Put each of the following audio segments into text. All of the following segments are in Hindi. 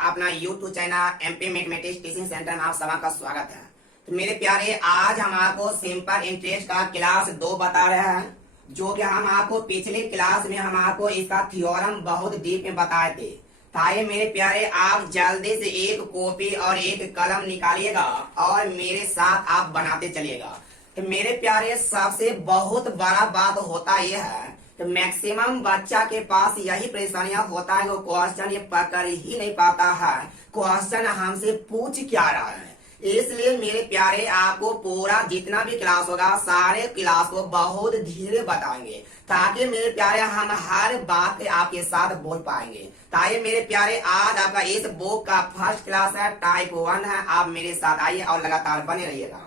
अपना YouTube channel MP mathematics teaching centre में आप सभी का स्वागत है। तो मेरे प्यारे, आज हम आपको सिंपल इंटरेस्ट का क्लास 2 बता रहे हैं, जो कि हम आपको पिछले क्लास में हम आपको इसका थ्योरम बहुत डीप में बताए थे। ताकि मेरे प्यारे आप जल्दी से एक कॉपी और एक कलम निकालिएगा और मेरे साथ आप बनाते चलिएगा। तो मेरे प्यारे, सबसे बहुत बड़ा बात होता यह है तो मैक्सिमम बच्चा के पास यही परेशानियां होता है, वो क्वेश्चन ये पकड़ ही नहीं पाता है, क्वेश्चन हमसे पूछ क्या रहा है। इसलिए मेरे प्यारे, आपको पूरा जितना भी क्लास होगा सारे क्लास को बहुत धीरे बताएंगे, ताकि मेरे प्यारे हम हर बात आपके साथ बोल पाएंगे। ताकि मेरे प्यारे, आज आपका इस बुक का फर्स्ट क्लास है, टाइप 1 है। आप मेरे साथ आइए और लगातार बने रहिएगा।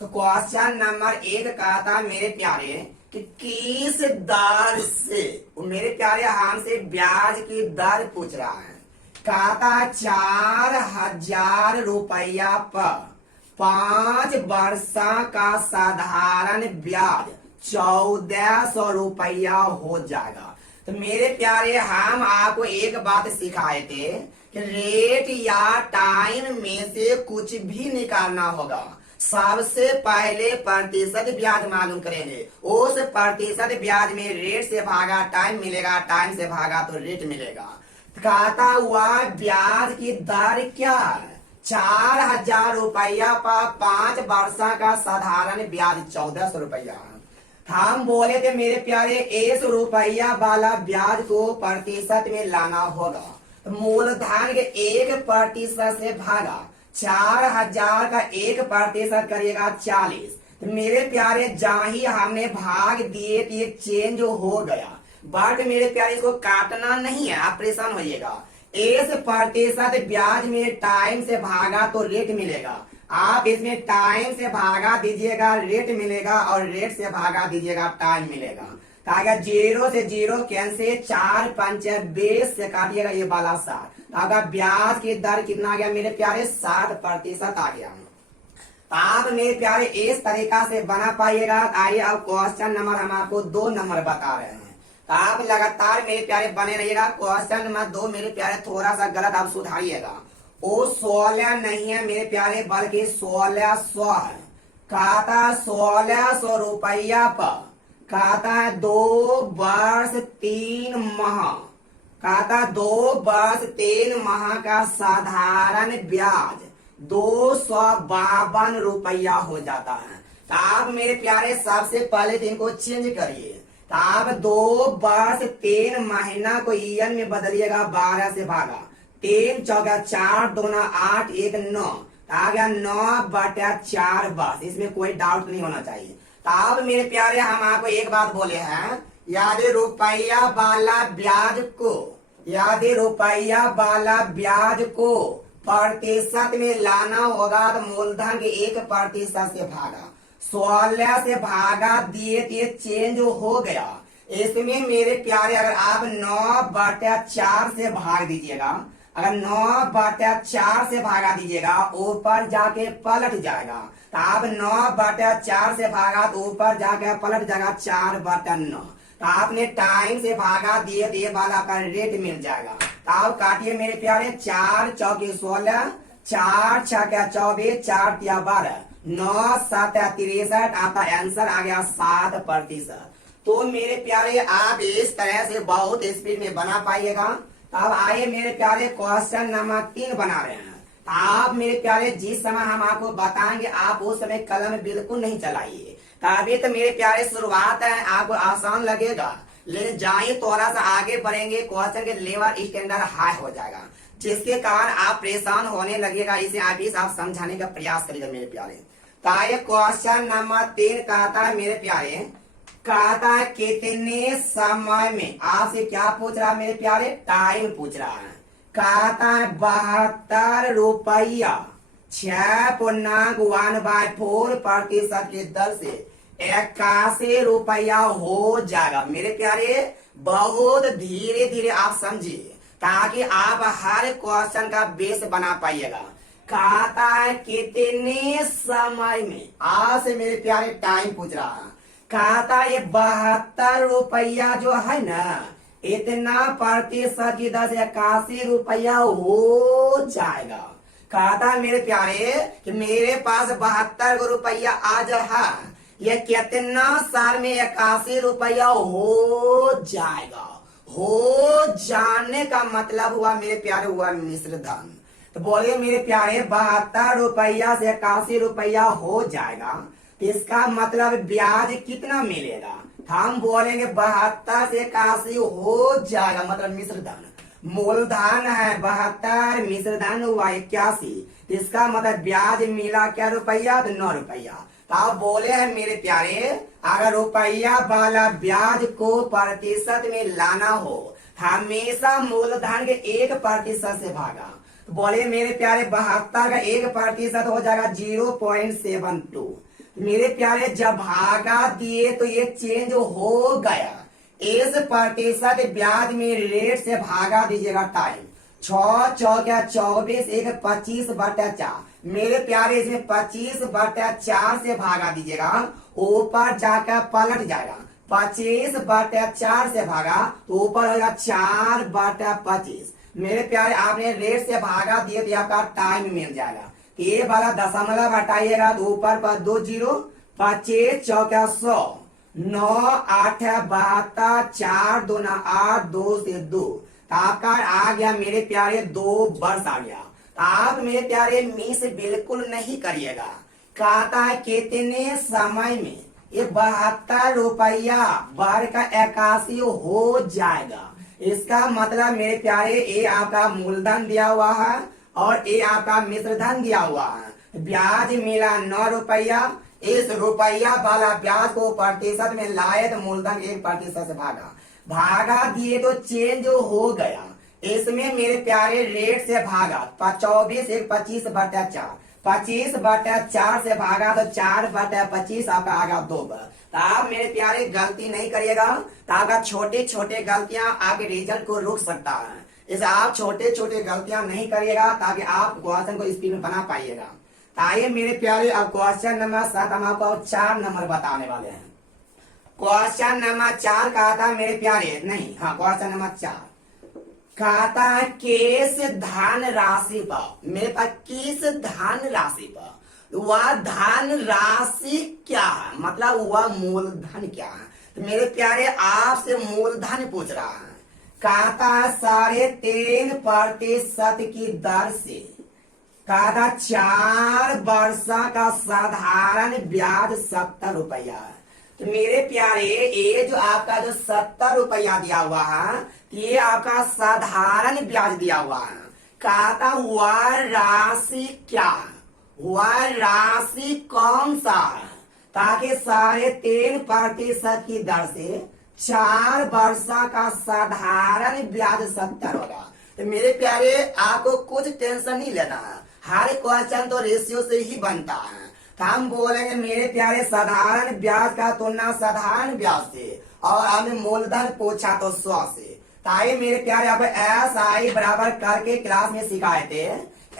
तो क्वेश्चन नंबर 1 का था मेरे प्यारे कि किस दर से, मेरे प्यारे हमसे ब्याज की दर पूछ रहा है। कहता 4,000 रुपया पर 5 वर्षों का साधारण ब्याज 1,400 रुपया हो जाएगा। तो मेरे प्यारे, हम आपको एक बात सिखाए थे कि रेट या टाइम में से कुछ भी निकालना होगा। सबसे पहले प्रतिशत ब्याज मालूम करेंगे, उस प्रतिशत ब्याज में रेट से भागा टाइम मिलेगा, टाइम से भागा तो रेट मिलेगा। कहता हुआ ब्याज की दर क्या है, 4,000 रुपया पर 5 वर्षों का साधारण ब्याज 1,400 रुपया। हम बोले थे मेरे प्यारे, 1 रुपया वाला ब्याज को प्रतिशत में लाना होगा। मूलधन के 1% से भागा 4,000 का 1% करिएगा 40। तो मेरे प्यारे, जहाँ ही हमने भाग दिए तो ये चेंज हो गया, बट मेरे प्यारे इसको काटना नहीं है, आप परेशान होइएगा। इस प्रतिशत ब्याज में टाइम से भागा तो रेट मिलेगा, आप इसमें टाइम से भागा दीजिएगा रेट मिलेगा, और रेट से भागा दीजिएगा टाइम मिलेगा। अगर 0 से 0 कैंसिल, 4 5 20 से काटिएगा ये वाला 60। अगर ब्याज की दर कितना आ गया मेरे प्यारे, 60% आ गया। आप मेरे प्यारे इस तरीका से बना पाइएगा। आइए अब क्वेश्चन नंबर हम आपको 2 नंबर बता रहे हैं, तो आप लगातार मेरे प्यारे बने रहिएगा। क्वेश्चन नंबर 2 मेरे प्यारे थोड़ा सा गलत आप सुधारिएगा, वो 16 नहीं है मेरे प्यारे, बल्कि 1,600 है। कहता 1,600 रुपया पर कहता है 2 वर्ष 3 माह, कहता 2 वर्ष 3 माह का साधारण ब्याज 252 रुपया हो जाता है। तो आप मेरे प्यारे सबसे पहले तो इनको चेंज करिए। तो आप 2 वर्ष 3 महीना को ईएन में बदलिएगा, 12 से भागा 3 चौका 4 दूना 8 1 9, आ गया 9/4 बस, इसमें कोई डाउट नहीं होना चाहिए। अब मेरे प्यारे, हम आपको एक बात बोले हैं, यदि रुपया वाला ब्याज को, यदि रुपया वाला ब्याज को प्रतिशत में लाना होगा तो मूलधन के 1% से भागा, 16 से भागा दिए तो ये चेंज हो गया। इसमें मेरे प्यारे अगर आप 9/4 से भाग दीजिएगा, अगर 9/4 से भागा दीजिएगा ऊपर जाके पलट जाएगा। तो आप 9/4 से भागा तो ऊपर जाके पलट जाएगा 4/9। तो आपने टाइम से भागा दिए तो ये वाला का रेट मिल जाएगा। तो आप काटिए मेरे प्यारे, 4 चौके 16, 4 छक्का 24, 4 तिया 12, 9 7 63, आपका आंसर आ गया 7%। तो मेरे प्यारे, आप इस तरह से बहुत स्पीड में बना पाइएगा। अब आइए मेरे प्यारे, क्वेश्चन नंबर 3 बना रहे हैं। आप मेरे प्यारे, जिस समय हम आपको बताएंगे आप उस समय कलम बिल्कुल नहीं चलाइए। तभी तो मेरे प्यारे शुरुआत है, आपको आसान लगेगा, लेकिन जाइए थोड़ा सा आगे बढ़ेंगे, क्वेश्चन के लेवल स्टैंडर्ड हाई हो जाएगा, जिसके कारण आप परेशान होने लगेगा। इसे आप समझाने का प्रयास करिएगा मेरे प्यारे। तो क्वेश्चन नंबर 3 कहता है मेरे प्यारे, कहता है कितने समय में, आपसे क्या पूछ रहा है मेरे प्यारे, टाइम पूछ रहा है। कहता है 72 रुपया 6.1/4% की दर से 81 रुपया हो जाएगा। मेरे प्यारे, बहुत धीरे धीरे आप समझिए, ताकि आप हर क्वेश्चन का बेस बना पाइएगा। कहता है कितने समय में, आपसे मेरे प्यारे टाइम पूछ रहा है। कहता ये 72 रुपया जो है ना, इतना प्रतिशत की दर से 81 रुपया हो जाएगा। कहता मेरे प्यारे कि मेरे पास 72 रुपया आज है, ये कितना साल में 81 रुपया हो जाएगा। हो जाने का मतलब हुआ मेरे प्यारे हुआ मिश्र धन। तो बोले मेरे प्यारे 72 रुपया से 81 रुपया हो जाएगा, तो इसका मतलब ब्याज कितना मिलेगा। हम बोलेंगे 72 से 81 हो जाएगा, मतलब मिश्र धन। मूलधन है 72, मिश्र धन हुआ 81, इसका मतलब ब्याज मिला क्या रुपया, तो 9 रुपया। तो आप बोले हैं मेरे प्यारे अगर रुपया वाला ब्याज को प्रतिशत में लाना हो, हमेशा मूलधन के 1% से भागा। तो बोले मेरे प्यारे 72 का 1% हो जाएगा 0.72। मेरे प्यारे जब भागा दिए तो ये चेंज हो गया। इस प्रतिशत ब्याज में रेट से भागा दीजिएगा टाइम। 6 चौका 24, 1 25/4। मेरे प्यारे इसमें 25/4 से भागा दीजिएगा, ऊपर जाकर पलट जाएगा। 25/4 से भागा तो ऊपर होगा 4/25। मेरे प्यारे आपने रेट से भागा दिए तो आपका टाइम मिल जाएगा। ये वाला दशमलव हटाइएगा तो ऊपर पर 2 जीरो, 25 चौका 100, 9 8 72, 4 दूना 8, 2 से 2। आपका आ गया मेरे प्यारे 2 वर्ष आ गया। आप मेरे प्यारे मिस बिल्कुल नहीं करिएगा। कहता है कितने समय में ये 72 रुपया बार का 81 हो जाएगा। इसका मतलब मेरे प्यारे ये आपका मूलधन दिया हुआ है और ये आपका मिश्र धन दिया हुआ है। ब्याज मिला 9 रुपया, इस रुपया वाला ब्याज को प्रतिशत में लाए तो मूलधन 1% से भागा दिए तो चेंज हो गया। इसमें मेरे प्यारे रेट से भागा 24, 1 25/4, 25/4 से भागा तो 4/25 आपका आगा 2 बार। तो आप मेरे प्यारे गलती नहीं करिएगा, तो आपका छोटे छोटे गलतियां आपके रिजल्ट को रोक सकता है। इसे आप छोटे छोटे गलतियां नहीं करिएगा ताकि आप क्वेश्चन को स्पीड में बना पाइएगा। आइए मेरे प्यारे अब क्वेश्चन नंबर 7 हम आपको 4 नंबर बताने वाले हैं। क्वेश्चन नंबर 4 कहा था मेरे प्यारे, नहीं हाँ क्वेश्चन नंबर 4 कहता है किस धन राशि पर, मेरे पास किस धन राशि पर, वह धन राशि क्या है, मतलब वह मूलधन क्या है। तो मेरे प्यारे आपसे मूलधन पूछ रहा है। कहता है 3.5% की दर से, कहता 4 वर्ष का साधारण ब्याज 70 रुपया है। तो मेरे प्यारे ये जो आपका जो 70 रुपया दिया हुआ है, ये आपका साधारण ब्याज दिया हुआ है। कहता वह राशि क्या, वह राशि कौन सा है, ताकि 3.5% की दर से 4 वर्ष का साधारण ब्याज 70 होगा। तो मेरे प्यारे आपको कुछ टेंशन नहीं लेना है, हर क्वेश्चन तो रेशियो से ही बनता है। तो हम बोलेंगे मेरे प्यारे साधारण ब्याज का तुलना साधारण ब्याज से, और हमने मूलधन पूछा तो 100 से। ताकि मेरे प्यारे आप SI बराबर करके क्लास में सिखाए थे।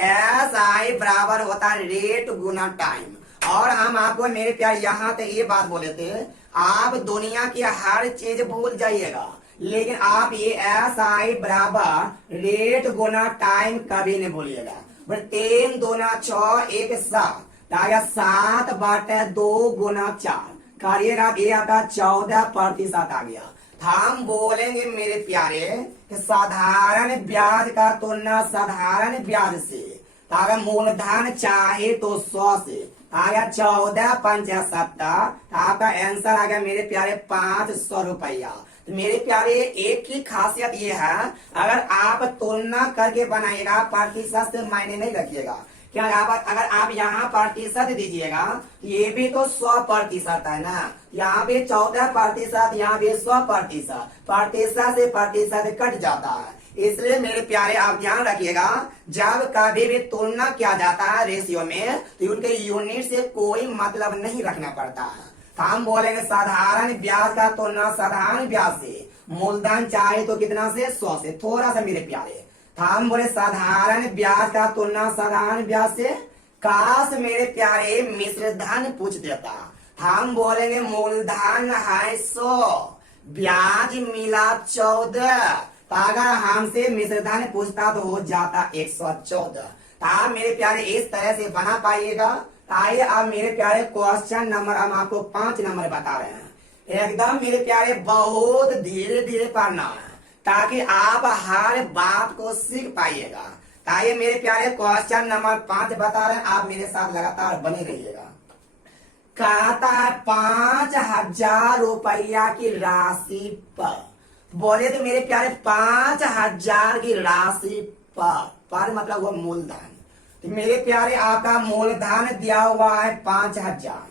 SI बराबर होता है रेट गुना टाइम। और हम आपको मेरे प्यारे यहाँ तक ये बात बोले थे, आप दुनिया की हर चीज भूल जाइएगा, लेकिन आप ये SI बराबर रेट गुना टाइम कभी नहीं भूलिएगा। 3 दूना 6 1 7, 7/2 गुना 4 करिएगा, ये आपका 14% आ गया। हम बोलेंगे मेरे प्यारे कि साधारण ब्याज का तुलना साधारण ब्याज से, अगर मूलधन चाहे तो 100 से, आ गया 14 5 70, आपका आंसर आ गया मेरे प्यारे 500 रुपया। तो मेरे प्यारे एक ही खासियत ये है, अगर आप तुलना करके बनाइएगा प्रतिशत से मायने नहीं रखिएगा। क्या अगर आप यहाँ प्रतिशत दीजिएगा, ये भी तो 100% है ना, यहाँ पे 14%, यहाँ पे 100%, प्रतिशत से प्रतिशत कट जाता है। इसलिए मेरे प्यारे आप ध्यान रखिएगा, जब कभी भी तुलना किया जाता है रेशियो में, तो उनके यूनिट से कोई मतलब नहीं रखना पड़ता है। तो हम बोलेंगे साधारण ब्याज का तुलना साधारण ब्याज से, मूलधन चाहे तो कितना से 100 से। थोड़ा सा मेरे प्यारे हम बोले साधारण ब्याज का तुलना साधारण ब्याज से, काश मेरे प्यारे मिश्र धन पूछ देता। हम बोलेंगे मूलधन है 100, ब्याज मिला 14। तो अगर हमसे मिश्र धन पूछता तो हो जाता 114। तो आप मेरे प्यारे इस तरह से बना पाइएगा। तो आइए अब मेरे प्यारे क्वेश्चन नंबर हम आपको 5 नंबर बता रहे हैं। एकदम मेरे प्यारे बहुत धीरे धीरे पढ़ना है ताकि आप हर बात को सीख पाइएगा। आइए मेरे प्यारे क्वेश्चन नंबर 5 बता रहे हैं, आप मेरे साथ लगातार बने रहिएगा। कहता है 5,000 रुपया की राशि पर, बोले तो मेरे प्यारे 5,000 की राशि पर मतलब वो मूलधन। तो मेरे प्यारे आपका मूलधन दिया हुआ है 5,000।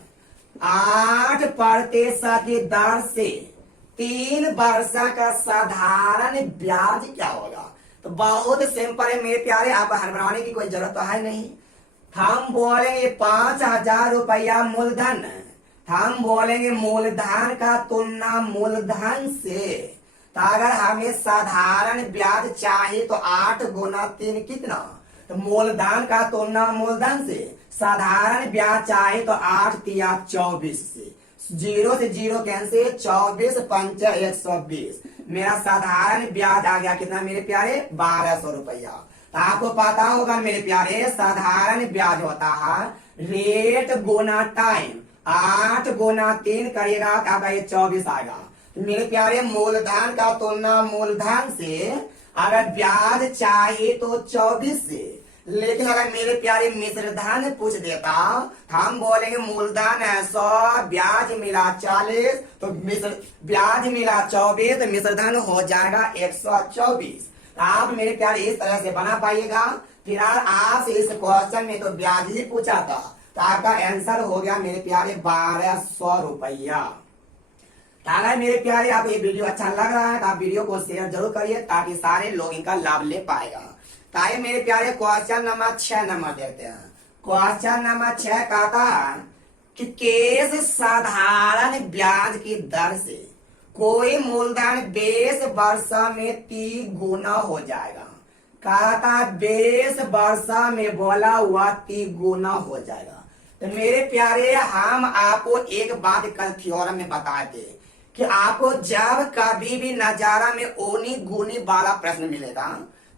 8% की दर से 3 वर्ष का साधारण ब्याज क्या होगा? तो बहुत सिंपल है मेरे प्यारे, आप हड़बड़ाने की कोई जरूरत तो है नहीं। हम बोलेंगे 5,000 रुपया मूलधन, हम बोलेंगे मूलधन का तुलना मूलधन से। तो अगर हमें साधारण ब्याज चाहिए तो 8 गुना 3 कितना? तो मूलधन का तुलना मूलधन से। साधारण ब्याज चाहिए तो 8 तिया 24 से, 0 से 0 कैंसिल, 24 पंच 120। मेरा साधारण ब्याज आ गया कितना मेरे प्यारे? 1200 रुपया। तो आपको पता होगा मेरे प्यारे साधारण ब्याज होता है रेट गुना टाइम। 8 गुना 3 करिएगा तो आपका ये 24 आएगा। तो मेरे प्यारे मूलधन का तुलना मूलधन से अगर ब्याज चाहिए तो 24 से। लेकिन अगर मेरे प्यारे मिश्र धन पूछ देता हम बोलेंगे मूलधन है 100, ब्याज मिला 40, तो मिश्र ब्याज मिला 24 तो मिश्र धन हो जाएगा 124। आप मेरे प्यारे इस तरह से बना पाइएगा। फिर आपसे इस क्वेश्चन में तो ब्याज ही पूछा था, तो आपका आंसर हो गया मेरे प्यारे 1200 रुपया। अगर मेरे प्यारे आप ये वीडियो अच्छा लग रहा है तो आप वीडियो को शेयर जरूर करिए ताकि सारे लोग इनका लाभ ले पाएगा। ताकि मेरे प्यारे क्वेश्चन नंबर 6 नंबर देखते हैं। क्वेश्चन नंबर 6 कहता है कि केस साधारण ब्याज की दर से कोई मूलधन 20 वर्ष में 30 गुना हो जाएगा। कहता 20 वर्ष में बोला हुआ 30 गुना हो जाएगा। तो मेरे प्यारे हम आपको एक बात कल थ्योरम में बताए थे कि आपको जब कभी भी नजारा में ओनी गुनी वाला प्रश्न मिलेगा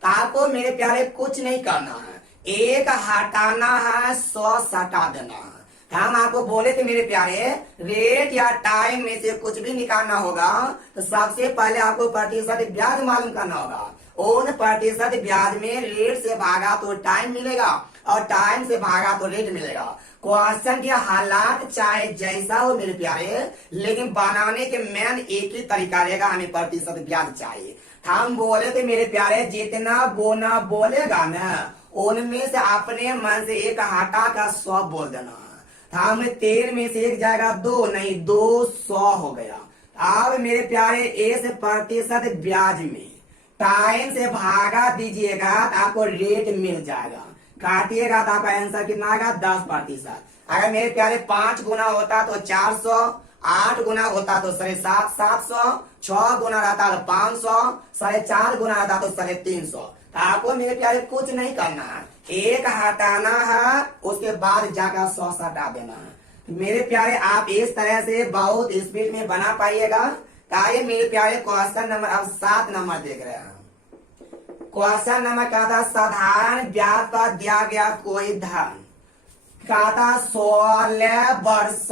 तो आपको मेरे प्यारे कुछ नहीं करना है, एक हटाना है 100 सटा देना है। हम आपको बोले थे मेरे प्यारे रेट या टाइम में से कुछ भी निकालना होगा तो सबसे पहले आपको प्रतिशत ब्याज मालूम करना होगा। उन प्रतिशत ब्याज में रेट से भागा तो टाइम मिलेगा और टाइम से भागा तो रेट मिलेगा। क्वेश्चन के हालात चाहे जैसा हो मेरे प्यारे, लेकिन बनाने के मेन एक ही तरीका रहेगा, हमें प्रतिशत ब्याज चाहिए। हम बोले थे मेरे प्यारे जितना गुना बोलेगा ना उनमें से अपने मन से एक हटा का 100 बोल देना। हम 13 में से एक जाएगा 2, नहीं 200 हो गया। अब मेरे प्यारे इस प्रतिशत ब्याज में टाइम से भागा दीजिएगा तो आपको रेट मिल जाएगा। काटिएगा तो आपका आंसर कितना आएगा? 10%। अगर मेरे प्यारे 5 गुना होता तो 400, 8 गुना होता तो 750, 6 गुना रहता तो 500, 4.5 गुना रहता तो 350। आपको मेरे प्यारे कुछ नहीं करना है, एक हटाना है उसके बाद जाकर 100 हटा देना है। मेरे प्यारे आप इस तरह से बहुत स्पीड में बना पाइएगा। ताकि मेरे प्यारे क्वेश्चन नंबर अब 7 नंबर देख रहे हैं। क्वेश्चन नंबर क्या था? साधारण ब्याज पर दिया गया कोई धन क्या था 16 वर्ष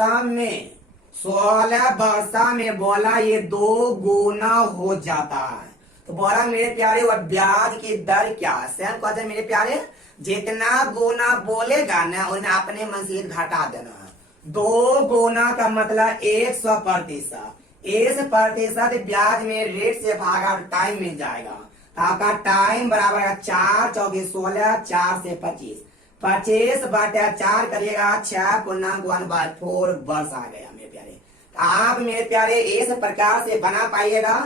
में बोला ये 2 गुना हो जाता है। तो बोला मेरे प्यारे वह ब्याज की दर क्या है? सेम क्वेश्चन मेरे प्यारे जितना गुना बोलेगा ना उन्हें अपने मन से एक घटा देना है। 2 गुना का मतलब 100%। इस प्रतिशत ब्याज में रेट से भागा टाइम मिल जाएगा। आपका टाइम बराबर है 4 चौकी 16, 4 से 25, 25/4 करिएगा 6.1/4 वर्ष आ गया मेरे प्यारे। आप मेरे प्यारे इस प्रकार से बना पाइएगा।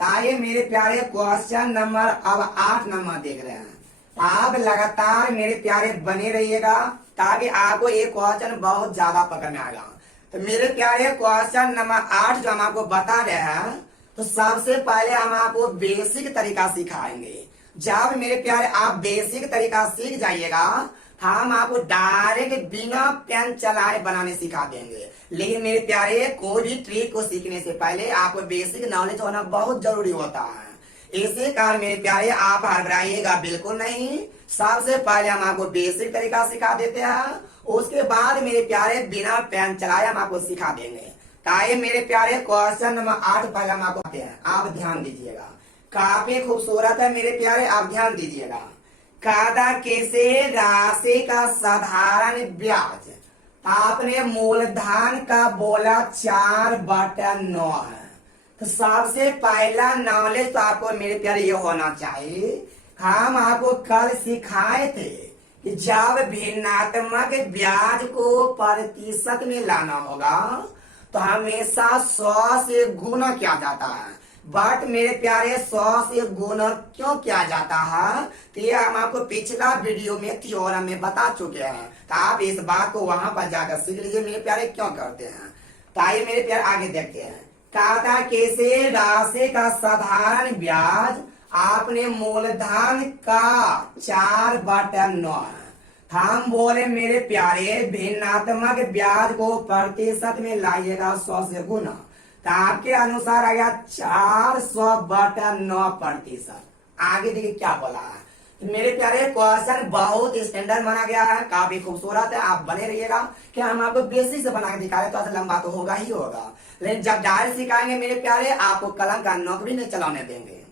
ताकि मेरे प्यारे क्वेश्चन नंबर अब 8 नंबर देख रहे हैं। आप लगातार मेरे प्यारे बने रहिएगा ताकि आपको ये क्वेश्चन बहुत ज्यादा पकड़ में आएगा। तो मेरे प्यारे क्वेश्चन नंबर 8 जो हम आपको बता रहे हैं, तो सबसे पहले हम आपको बेसिक तरीका सिखाएंगे। जब मेरे प्यारे आप बेसिक तरीका सीख जाइएगा हम आपको डायरेक्ट बिना पेन चलाए बनाने सिखा देंगे। लेकिन मेरे प्यारे, कोई भी ट्रिक को सीखने से पहले आपको बेसिक नॉलेज होना बहुत जरूरी होता है। इसी कारण मेरे प्यारे, आप हड़बड़ाइएगा बिल्कुल नहीं। सबसे पहले हम आपको बेसिक तरीका सिखा देते हैं, उसके बाद मेरे प्यारे बिना पेन चलाए हम आपको सिखा देंगे। ताकि मेरे प्यारे, क्वेश्चन नंबर 8 पहले हम आपको आते हैं, आप ध्यान दीजिएगा। काफी खूबसूरत है मेरे प्यारे, आप ध्यान दीजिएगा। कादा कैसे राशि का साधारण ब्याज, आपने मूलधन का बोला 4/9 है। तो सबसे पहला नॉलेज तो आपको मेरे प्यारे ये होना चाहिए, हम आपको कल सिखाए थे कि जब भिन्नात्मक ब्याज को प्रतिशत में लाना होगा तो हमेशा 100 से गुना किया जाता है। बट मेरे प्यारे, 100 से गुना क्यों किया जाता है तो ये हम आपको पिछला वीडियो में थ्योरम में बता चुके हैं। तो आप इस बात को वहां पर जाकर सीख लीजिए मेरे प्यारे, क्यों करते हैं। तो आइए मेरे प्यारे आगे देखते हैं। खाता कैसे राशि का साधारण ब्याज, आपने मूलधन का 4/9 है। हम बोले मेरे प्यारे, भिन्नात्मक ब्याज को प्रतिशत में लाइएगा 100 से गुना, तो आपके अनुसार आ गया 400/9%। आगे देखिए क्या बोला है। तो मेरे प्यारे, क्वेश्चन बहुत स्टैंडर्ड माना गया है, काफी खूबसूरत है। आप बने रहिएगा कि हम आपको बेसिक से बना के दिखा रहे, तो लंबा तो होगा ही होगा। लेकिन जब डायरेक्ट सिखाएंगे मेरे प्यारे, आपको कलम का नोक भी नहीं चलाने देंगे।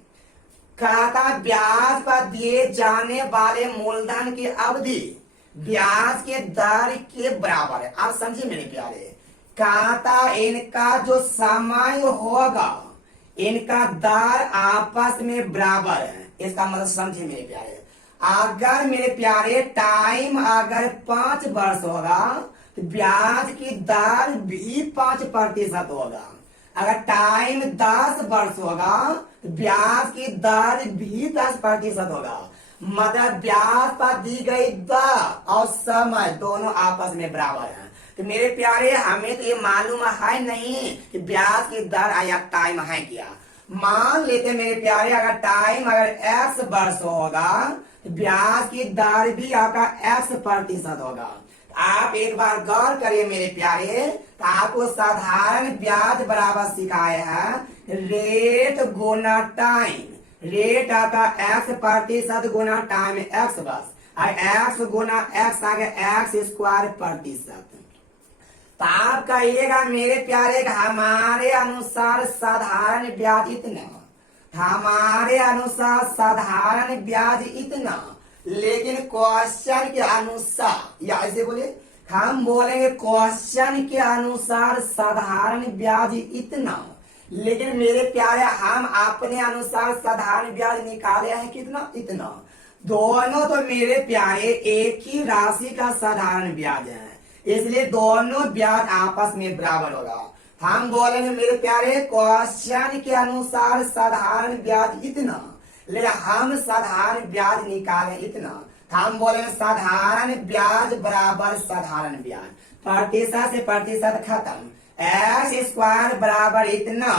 खाता ब्याज पर दिए जाने वाले मूलधन की अवधि ब्याज के दर के बराबर है। आप समझिए मेरे प्यारे, खाता इनका जो समय होगा, इनका दर आपस में बराबर है। इसका मतलब समझिए मेरे प्यारे, अगर मेरे प्यारे टाइम अगर 5 वर्ष होगा तो ब्याज की दर भी 5% होगा। अगर टाइम 10 वर्ष होगा तो ब्याज की दर भी 10% होगा। मतलब ब्याज पर दी गई दर और समय दोनों आपस में बराबर है। तो मेरे प्यारे, हमें तो ये मालूम है नहीं कि ब्याज की दर या टाइम है क्या। मान लेते मेरे प्यारे, अगर टाइम अगर x वर्ष होगा तो ब्याज की दर भी आपका x% होगा। आप एक बार गौर करिए मेरे प्यारे, तो आपको साधारण ब्याज बराबर सिखाए हैं रेट गुना टाइम। रेट आपका x% गुना टाइम x बस, x गुना x आ गया x²%। तो आप कहिएगा मेरे प्यारे, हमारे अनुसार साधारण ब्याज इतना, हमारे अनुसार साधारण ब्याज इतना, लेकिन क्वेश्चन के अनुसार, या ऐसे बोले हम बोलेंगे क्वेश्चन के अनुसार साधारण ब्याज इतना, लेकिन मेरे प्यारे हम अपने अनुसार साधारण ब्याज निकाले हैं कितना, इतना। दोनों तो मेरे प्यारे एक ही राशि का साधारण ब्याज है, इसलिए दोनों ब्याज आपस में बराबर होगा। हम बोलेंगे मेरे प्यारे, क्वेश्चन के अनुसार साधारण ब्याज इतना, लेकिन हम साधारण ब्याज निकाले इतना। हम बोलेंगे साधारण ब्याज बराबर साधारण ब्याज, प्रतिशत से प्रतिशत खत्म, x² बराबर इतना।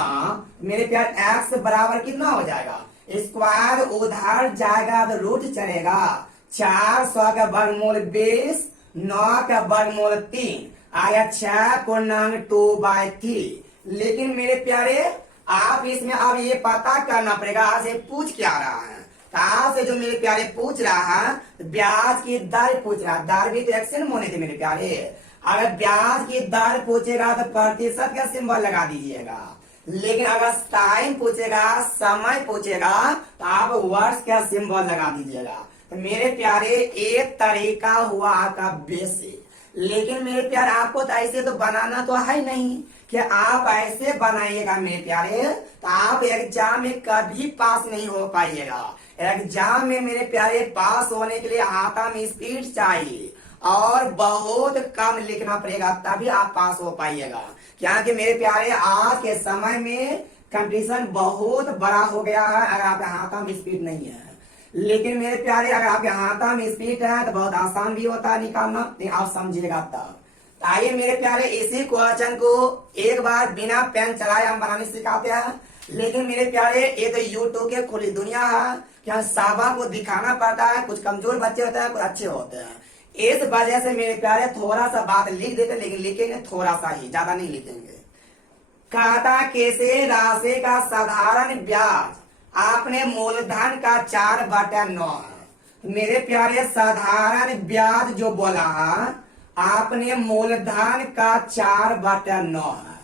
मेरे प्यार x बराबर कितना हो जाएगा, स्क्वायर उधर जाएगा तो रूट चलेगा। 400 का वर्गमूल 20, 9 का वर्गमूल 3 आया 6/2/3। लेकिन मेरे प्यारे, आप इसमें अब ये पता करना पड़ेगा आपसे पूछ क्या रहा है। आपसे जो मेरे प्यारे पूछ रहा है ब्याज की दर पूछ रहा है, दर भी तो एक्शन होने थे मेरे प्यारे। अगर ब्याज की दर पूछेगा तो प्रतिशत का सिंबल लगा दीजिएगा, लेकिन अगर टाइम पूछेगा, समय पूछेगा तो आप वर्ष का सिंबल लगा दीजिएगा। तो मेरे प्यारे, एक तरीका हुआ आपका बेसिक, लेकिन मेरे प्यारे आपको तो ऐसे तो बनाना तो है नहीं कि आप ऐसे बनाइएगा मेरे प्यारे, तो आप एग्जाम में कभी पास नहीं हो पाइएगा। एग्जाम में मेरे प्यारे पास होने के लिए हाथा में स्पीड चाहिए और बहुत कम लिखना पड़ेगा, तभी आप पास हो पाइएगा। क्योंकि मेरे प्यारे आज के समय में कंपटीशन बहुत बड़ा हो गया है। अगर आपके हाथा में स्पीड नहीं है, लेकिन मेरे प्यारे अगर आपके हाथा में स्पीड है तो बहुत आसान भी होता है निकालना, नहीं आप समझिएगा तब। आइए मेरे प्यारे, इसी क्वेश्चन को एक बार बिना पेन चलाए हम बनाने सिखाते हैं। लेकिन मेरे प्यारे, ये तो यूट्यूब के खुली दुनिया है, क्या साबा को दिखाना पड़ता है। कुछ कमजोर बच्चे होते हैं, कुछ अच्छे होते हैं। इस वजह से मेरे प्यारे थोड़ा सा बात लिख देते, लेकिन लिखेंगे थोड़ा सा ही, ज्यादा नहीं लिखेंगे। खाता कैसे राशि का साधारण ब्याज आपने मूलधन का 4/9 है। मेरे प्यारे साधारण ब्याज जो बोला आपने मूलधन का 4/9 है।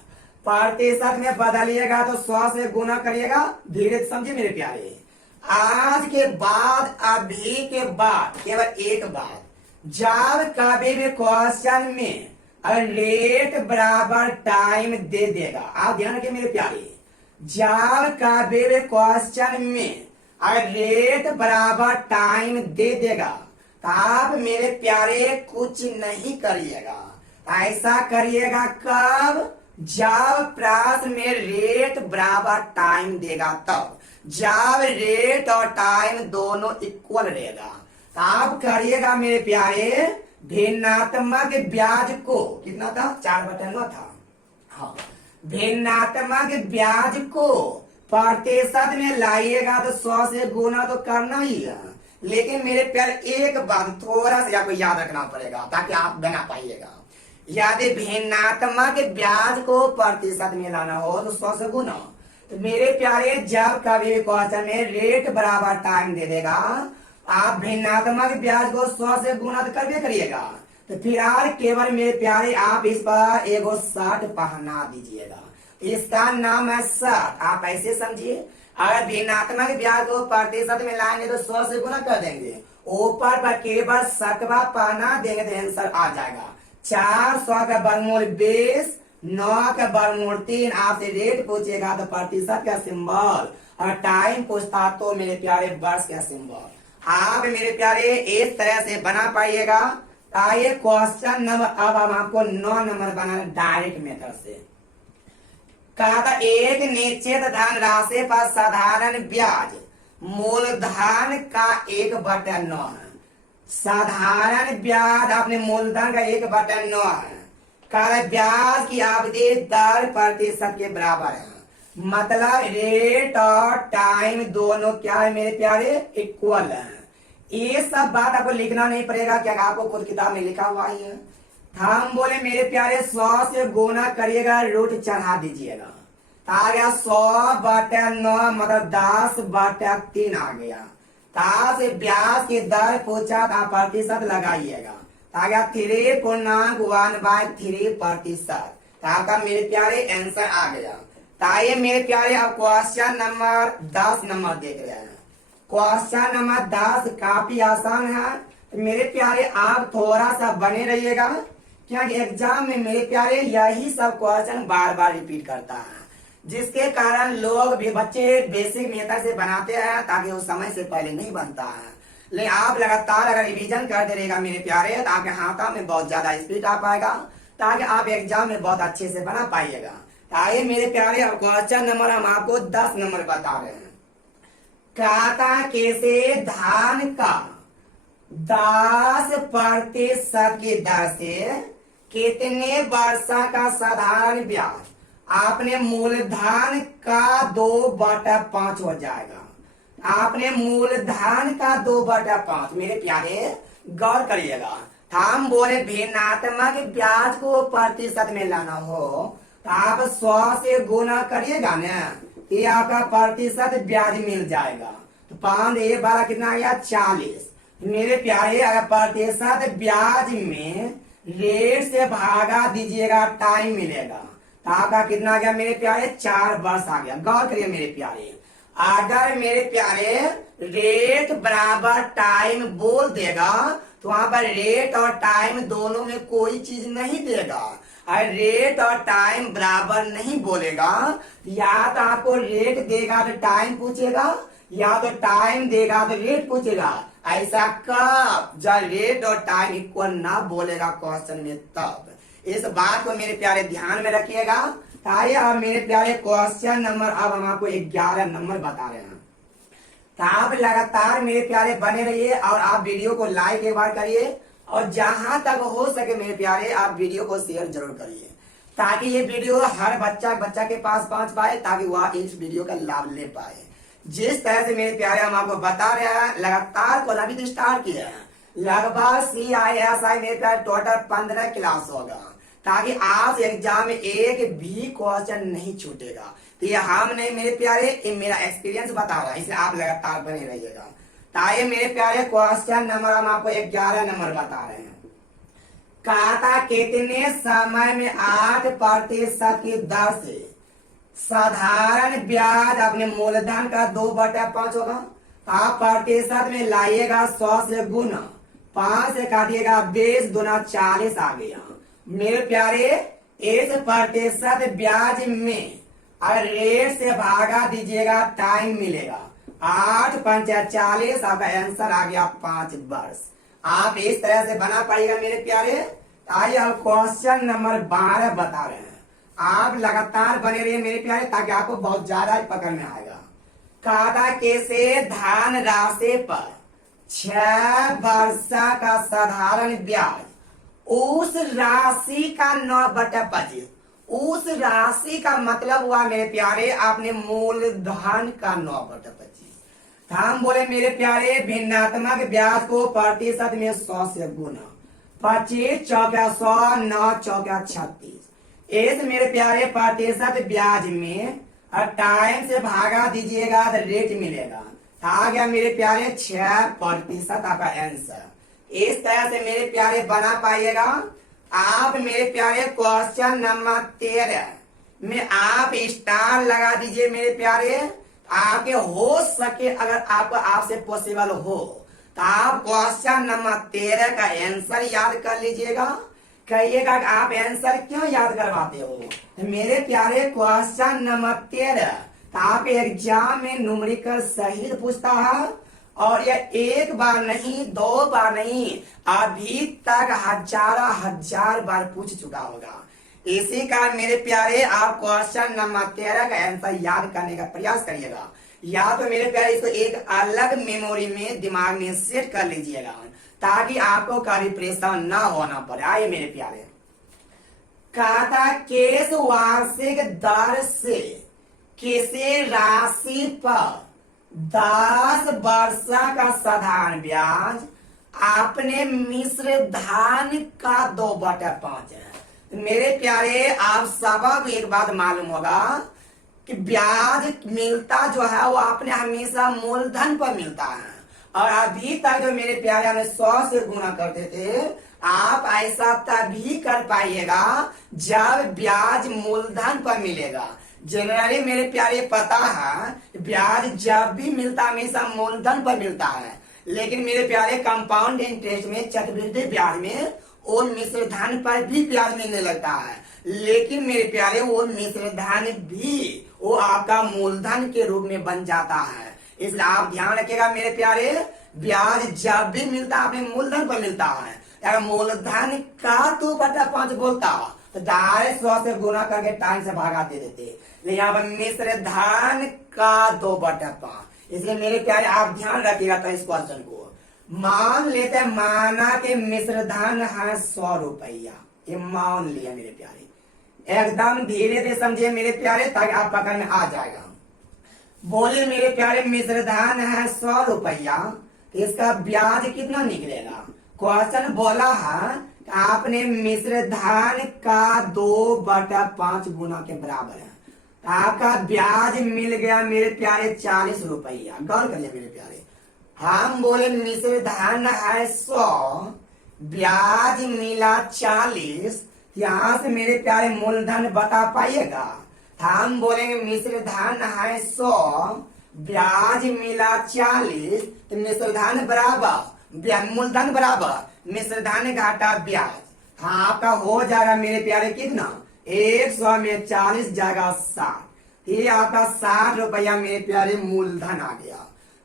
प्रतिशत में बदलिएगा तो 100 से गुना करिएगा। धीरे से समझिए मेरे प्यारे, आज के बाद अभी के बाद केवल एक बात, जब कभी भी क्वेश्चन में अगर रेट बराबर टाइम दे देगा, आप ध्यान रखिए मेरे प्यारे, जब कभी भी क्वेश्चन में अगर रेट बराबर टाइम दे देगा तो आप मेरे प्यारे कुछ नहीं करिएगा। ऐसा करिएगा कब? जब प्रश्न में रेट बराबर टाइम देगा तब, जब रेट और टाइम दोनों इक्वल रहेगा तो आप करिएगा मेरे प्यारे भिन्नात्मक ब्याज को, कितना था? 4/9 था। हाँ, भिन्नात्मक ब्याज को प्रतिशत में लाइएगा तो 100 से गुना तो करना ही है। लेकिन मेरे प्यारे एक बात थोड़ा सा आपको याद रखना पड़ेगा ताकि आप बना पाइएगा। यदि भिन्नात्मक ब्याज को प्रतिशत में लाना हो तो 100 से गुना। तो मेरे प्यारे जब कभी भी क्वेश्चन में रेट बराबर टाइम दे देगा, आप भिन्नात्मक ब्याज को 100 से गुना तो करके करिएगा। तो फिलहाल केवल मेरे प्यारे आप इस पर एगो शर्ट पहना दीजिएगा, इसका नाम है शर्ट। आप ऐसे समझिए, अगर भिन्नात्मक ब्याज को प्रतिशत में लाएंगे तो 100 से गुना कर देंगे, ऊपर पर केवल शर्टवा पहना देंगे तो आंसर आ जाएगा 400 का वर्गमूल 20, 9 का वर्गमूल 3। आपसे रेट पूछेगा तो प्रतिशत का सिंबल, और टाइम पूछता तो मेरे प्यारे वर्ष का सिंबल। आप मेरे प्यारे इस तरह से बना पाइएगा। आइए क्वेश्चन नंबर, अब हम आपको 9 नंबर बनाना डायरेक्ट मेथड से। कहा था एक निश्चित धन राशि पर साधारण ब्याज मूलधन का 1/9 है। साधारण ब्याज आपने मूलधन का 1/9 है। कहा ब्याज की अवधि दर प्रतिशत के बराबर है, मतलब रेट और टाइम दोनों क्या है मेरे प्यारे? इक्वल है। ये सब बात आपको लिखना नहीं पड़ेगा, क्या आपको खुद किताब में लिखा हुआ ही है। हम बोले मेरे प्यारे 100 से गुना करिएगा, रूट चढ़ा दीजिएगा, आ गया 100/9 मतलब 10/3 आ गया। से ब्याज की दर पूछा था, प्रतिशत लगाइएगा, आ गया 3.1/3%। आपका मेरे प्यारे आंसर आ गया। ताइए मेरे प्यारे अब क्वेश्चन नंबर 10 नंबर देख रहे हैं। क्वेश्चन नंबर 10 काफी आसान है। तो मेरे प्यारे आप थोड़ा सा बने रहिएगा, क्योंकि एग्जाम में मेरे प्यारे यही सब क्वेश्चन बार बार रिपीट करता है, जिसके कारण लोग भी बच्चे बेसिक मेथड से बनाते हैं ताकि वो समय से पहले नहीं बनता है। लेकिन आप लगातार अगर रिवीजन करते रहेगा मेरे प्यारे तो आपके हाथों में बहुत ज्यादा स्पीड आ पाएगा, ताकि आप एग्जाम में बहुत अच्छे से बना पाइएगा। आइए मेरे प्यारे अब क्वेश्चन नंबर हम आपको 10 नंबर बता रहे हैं। खाता कैसे धान का 10% की दर से कितने वर्षों का साधारण ब्याज आपने मूलधन का 2/5 हो जाएगा। आपने मूलधन का 2/5 मेरे प्यारे गौर करिएगा। हम बोले भिन्नात्मक ब्याज को प्रतिशत में लाना हो तो आप 100 से गुना करिएगा ना, ये आपका प्रतिशत ब्याज मिल जाएगा। तो 5 ये बारह कितना आ गया? 40। मेरे प्यारे अगर प्रतिशत ब्याज में रेट से भागा दीजिएगा टाइम मिलेगा तो आपका कितना आ गया मेरे प्यारे? 4 वर्ष आ गया। गौर करिए मेरे प्यारे, अगर मेरे प्यारे रेट बराबर टाइम बोल देगा तो वहां पर रेट और टाइम दोनों में कोई चीज नहीं देगा। अगर रेट और टाइम बराबर नहीं बोलेगा, या तो आपको रेट देगा तो टाइम पूछेगा, या तो टाइम देगा तो रेट पूछेगा। ऐसा कब? जब रेट और टाइम इक्वल ना बोलेगा क्वेश्चन में, तब। इस बात को मेरे प्यारे ध्यान में रखिएगा। आइए अब मेरे प्यारे क्वेश्चन नंबर, अब हम आपको 11 नंबर बता रहे हैं। तो आप लगातार मेरे प्यारे बने रहिए और आप वीडियो को लाइक एक बार करिए, और जहां तक हो सके मेरे प्यारे आप वीडियो को शेयर जरूर करिए, ताकि ये वीडियो हर बच्चा के पास पहुंच पाए, ताकि वह इस वीडियो का लाभ ले पाए। जिस तरह से मेरे प्यारे हम आपको बता रहे हैं, लगातार को अभी तो स्टार्ट किया है, लगभग CISI में का टोटल 15 क्लास होगा, ताकि आज एग्जाम में एक भी क्वेश्चन नहीं छूटेगा। तो ये हम नहीं मेरे प्यारे, ये मेरा एक्सपीरियंस बता रहा है, इसलिए आप लगातार बने रहिएगा। ताकि मेरे प्यारे क्वेश्चन नंबर हम आपको 11 नंबर बता रहे हैं। कहा था कितने समय में 8% की दर से साधारण ब्याज अपने मूलधन का 2/5 होगा। आप प्रतिशत में लाइएगा 100 से गुना, 5 से काटिएगा 20 दूना 40 आ गया। मेरे प्यारे इस प्रतिशत ब्याज में अगर रेट से भागा दीजिएगा टाइम मिलेगा, 8 पंचा 40, आपका आंसर आ गया 5 वर्ष। आप इस तरह से बना पाइएगा मेरे प्यारे। आइए अब क्वेश्चन नंबर 12 बता रहे हैं, आप लगातार बने रहिए मेरे प्यारे, ताकि आपको बहुत ज्यादा पकड़ में आएगा। खाता कैसे धन राशि पर 6 वर्ष का साधारण ब्याज उस राशि का 9/25, उस राशि का मतलब हुआ मेरे प्यारे आपने मूलधन का 9/25। हम बोले मेरे प्यारे भिन्नात्मक ब्याज को प्रतिशत में 100 से गुना, 25 चौका 100, 9 चौका 36। इस मेरे प्यारे प्रतिशत ब्याज में टाइम से भागा दीजिएगा तो रेट मिलेगा, आ गया मेरे प्यारे 6% आपका आंसर। इस तरह से मेरे प्यारे बना पाइएगा आप। मेरे प्यारे क्वेश्चन नंबर 13 में आप स्टार लगा दीजिए मेरे प्यारे। आपके हो सके अगर आपको आपसे पॉसिबल हो तो आप क्वेश्चन नंबर 13 का आंसर याद कर लीजिएगा। कहिएगा कि आप आंसर क्यों याद करवाते हो। तो मेरे प्यारे क्वेश्चन नंबर 13 तो आपके एग्जाम में न्यूमेरिकल सहित पूछता है, और यह एक बार नहीं 2 बार नहीं अभी तक हजार बार पूछ चुका होगा। इसी कारण मेरे प्यारे आप क्वेश्चन नंबर 13 का आंसर याद करने का प्रयास करिएगा, या तो मेरे प्यारे इसको एक अलग मेमोरी में दिमाग में सेट कर लीजिएगा, ताकि आपको कभी परेशान ना होना पड़े। आइए मेरे प्यारे, खाता किस वार्षिक दर से किसी राशि पर 10 वर्ष का साधारण ब्याज आपने मिश्र धन का 2/5 है। तो मेरे प्यारे आप सबको एक बात मालूम होगा कि ब्याज मिलता जो है वो आपने हमेशा मूलधन पर मिलता है, और अभी तक जो मेरे प्यारे हमें 100 से गुना करते थे, आप ऐसा तभी कर पाइएगा जब ब्याज मूलधन पर मिलेगा। जनरली मेरे प्यारे पता है ब्याज जब भी मिलता हमेशा मूलधन पर मिलता है, लेकिन मेरे प्यारे कंपाउंड इंटरेस्ट में चक्रवृद्धि ब्याज में वो मिश्र धन पर भी ब्याज मिलने लगता है, लेकिन मेरे प्यारे वो मिश्र धन भी वो आपका मूलधन के रूप में बन जाता है। इसलिए आप ध्यान रखिएगा मेरे प्यारे, ब्याज जब भी मिलता है अपने मूलधन पर मिलता है। अगर मूलधन का 2/5 बोलता तो डायरेक्ट 100 से गुना करके टाइम से भागा दे देते, लेकिन यहाँ पर मिश्र धन का 2/5। इसलिए मेरे प्यारे आप ध्यान रखिएगा। तो इस क्वेश्चन को मान लेते हैं, माना के मिश्र धन है 100 रुपया, ये मान लिया मेरे प्यारे। एकदम धीरे धीरे समझिए मेरे प्यारे, ताकि आप पकड़ में आ जाएगा। बोले मेरे प्यारे मिश्र धन है 100 रुपया, इसका ब्याज कितना निकलेगा। क्वेश्चन बोला है आपने मिश्र धन का 2/5 गुना के बराबर है, आपका ब्याज मिल गया मेरे प्यारे 40 रुपया। गौर करिए मेरे प्यारे, हम बोले मिश्र धन है 100, ब्याज मिला 40, यहाँ से मेरे प्यारे मूलधन बता पाइएगा। हम बोलेंगे मिश्र धन है 100, ब्याज मिला 40, तो मिश्र धन बराबर मूलधन बराबर मिश्र धन घाटा ब्याज। हाँ आपका हो जाएगा मेरे प्यारे कितना, 100 में 40 जाएगा 60, ये आपका 60 रुपया मेरे प्यारे मूलधन आ गया।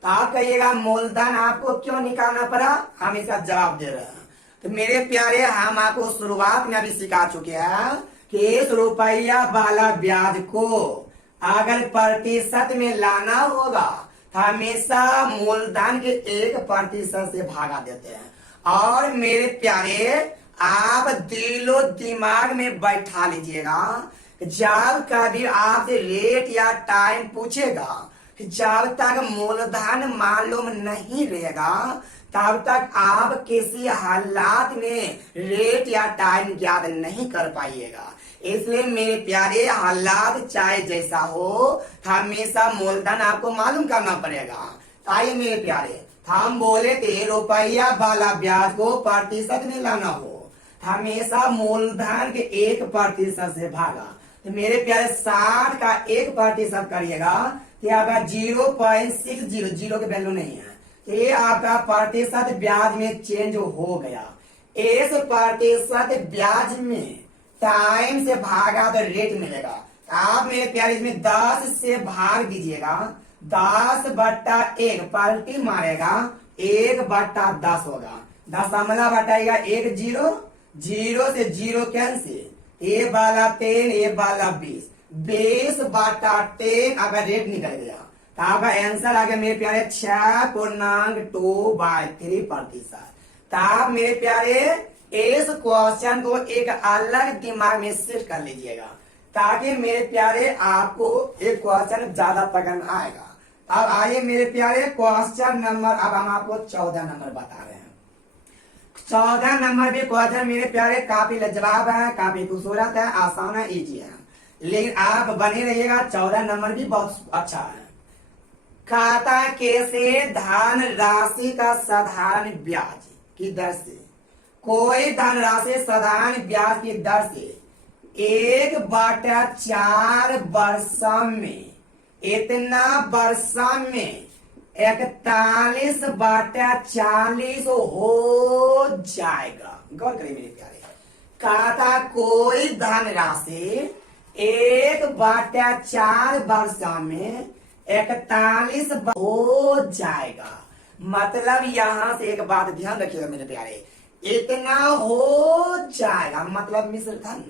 तो आप कहिएगा मूलधन आपको क्यों निकालना पड़ा, हम इसका जवाब दे रहे हैं। तो मेरे प्यारे हम आपको शुरुआत में अभी सिखा चुके हैं कि 1 रुपया वाला ब्याज को अगर प्रतिशत में लाना होगा तो हमेशा मूलधन के 1% से भागा देते हैं। और मेरे प्यारे आप दिलो दिमाग में बैठा लीजिएगा, जब कभी आपसे रेट या टाइम पूछेगा जब तक मूलधन मालूम नहीं रहेगा तब तक आप किसी हालात में रेट या टाइम ज्ञात नहीं कर पाइएगा। इसलिए मेरे प्यारे, हालात चाहे जैसा हो, हमेशा मूलधन आपको मालूम करना पड़ेगा। आइए मेरे प्यारे, हम बोले थे रुपया वाला ब्याज को प्रतिशत में लाना हो, हमेशा मूलधन के 1% से भागा। तो मेरे प्यारे 60 का 1% करिएगा तो आपका 0.60, जीरो की वैल्यू नहीं है, तो ये आपका प्रतिशत ब्याज में चेंज हो गया। इस प्रतिशत ब्याज में टाइम से भागा तो रेट मिलेगा। आप मेरे प्यारे इसमें 10 से भाग दीजिएगा, 10/1 पलटी मारेगा 1/10 होगा, दशमलव हटाएगा 1 जीरो, जीरो से जीरो कैंसिल, ए वाला 10, ए वाला 20, 20/10 अगर रेट निकल गया तो आपका आंसर आ गया मेरे प्यारे 6.2/3%। तो आप मेरे प्यारे इस क्वेश्चन को एक अलग दिमाग में सेट कर लीजिएगा ताकि मेरे प्यारे आपको एक क्वेश्चन ज्यादा पसंद आएगा। अब आइए मेरे प्यारे क्वेश्चन नंबर, अब हम आपको 14 नंबर बता रहे हैं। 14 नंबर भी क्वेश्चन मेरे प्यारे काफी लाजवाब है, काफी खूबसूरत है, आसान है, इजी है, लेकिन आप बने रहिएगा। 14 नंबर भी बहुत अच्छा है। खाता के से धन राशि का साधारण ब्याज की दर से, कोई धनराशि साधारण ब्याज की दर से 1/4 वर्षों में, इतना वर्षों में 41/40 हो जाएगा। गौर करिए मेरे प्यारे, खाता कोई धनराशि 1/4 वर्षों में 41 हो जाएगा। मतलब यहां से एक बात ध्यान रखिएगा मेरे प्यारे, इतना हो जाएगा मतलब मिश्र धन।